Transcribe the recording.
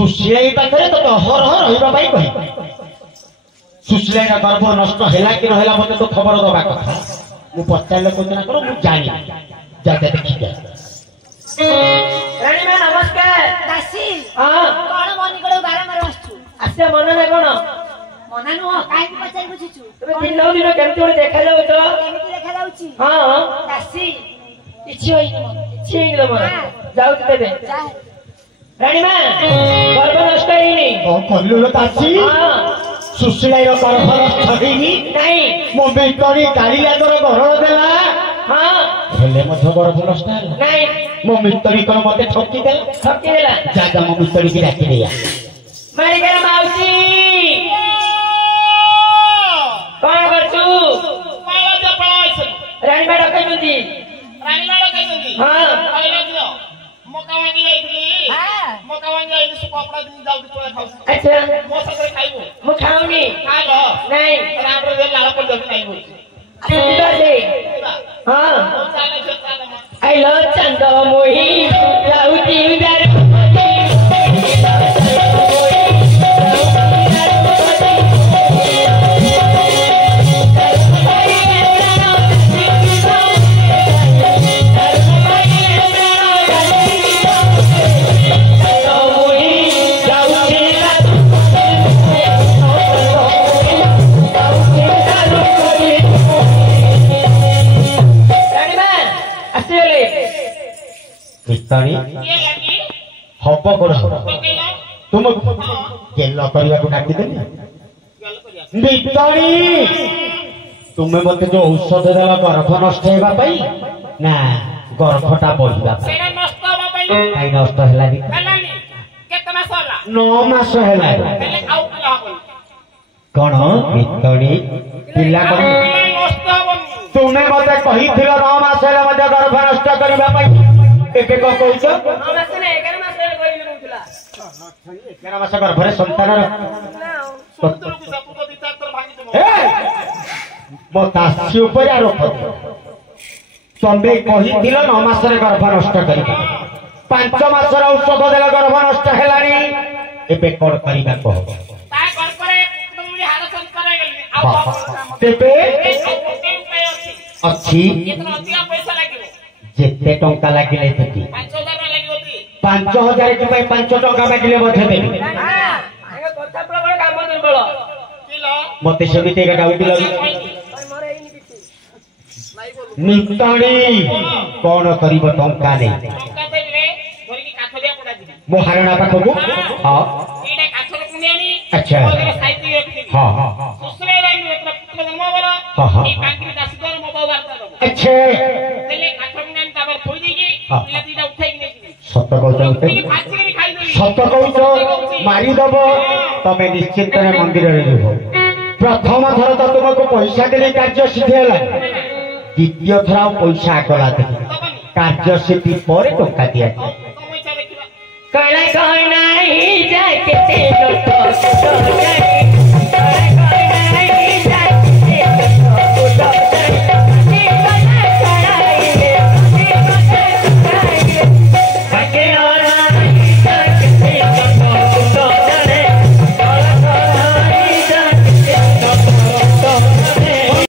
सुशीलाई पाखे तो हर रही सुशीलाई गर्भ नष्ट है कि ना मत तो खबर दबा कथा मु पचारे कोचना कर मु जानी जाते देखी रानी मां नमस्कार दासी हां कोन मनी गडो बारंबार आछू आसे मन नै कोन मना नु काई पचाई बुझिछु तबे दिन केमति ओडे देखा जाउ तो केमति देखा जाउची हां दासी इछि होइनी मन इछि होइनी मन जाउ तेबे जा रानी मां गर्भ नष्ट हैनी ओ कल्लु दासी हां सुशीलाई गर्भ नष्ट हैनी नहीं मो बेटरी कालिया तोर घर देला हां हेले मध्य गर्भ नष्ट हैला नहीं मो मित्री कोन मते ठकी देला जागा मो मित्री की राखी दिया मारी कर माउसी कौन करछु पाला जा पळाइछ रानी मां डकै बुंदी रानी माडा कहि दंदी हां पाला दियो मका वांगी जाइतली हां मका वांगी आइली सु कपड़ा दिन जाउ तोळे खाउ अच्छा मो ससरे खाइबो मु खाउनी खालो नहीं रामरे जे लाला पड़ जाबी खाइबो सुंदर दे हां चाले चाले आई लव चंद मोही लाउती उदार किस्तानी ये लगी हब कोन तो केला तुम केल करिया को डाकी देनी गल करिया बितानी तुम्हें मते जो औषध देला गर्भ नष्ट हेबा पई ना गर्भटा बढ़िबा पई सेना नष्ट होबा पई काई नष्ट हेला नी हेलानी केते मास होला 9 मास हेला पहले खाउ पिला होबो कोन बितानी पिल्ला कोन नष्ट होबो तुमने मते कहिथिलो 9 मास हेला मते गर्भ नष्ट करिबा पई एके को कहउछ 9 मास ने 11 मास रे कहिली कहउतला 11 मास गर्भरे संतान सुतुरु को सब को दिता तर भागी देबो ए मो तासी ऊपर आरोप तमे कहिथिलो 9 मास रे गर्भ नष्ट करिबा 5 मास रे औषध देला गर्भ नष्ट हेलानी एबे कोन करिबा कह ता घर करे तुमरी हालत करे गेली आ तेबे अच्छी अच्छी कितना अधिक पैसा लागिवो जेते टंका लागिले तेती 5000 लागिवती 5000 के पई 5 टंका मागिले मध्ये देबी हां आगे कथा प्रबल काम दुर्बल किलो मते समिति का डाउट लगी मोर एनी किछि नाही बोलू निताणी कोन करिब टंका नै टंका देले धरि की काठ दिया पडा दिबी मो हारणा पाखकु हां एटा काठ रे पुनियानी अच्छा साइती रखी हां हां सुसले लाइन में मतलब जन्म बोला हां हां ई कांकी दासी दर मो बारता दबो अच्छे देले काठ पुनियानी ताबर थोई देगी पिला दीटा उठाई के नेकी सत्य कहउछ फाची के खाई देली सत्य कहउछ मारी दबो तमे निश्चित रे मंदिर रे रहबो प्रथम थर तो तुमको पैसा देले कार्य सिद्धि होला द्वितीय थर पैसा आगला दे कार्य सिद्धि पर टंका दिया तो मैं देखिबा कहना नहीं जाके ते लोग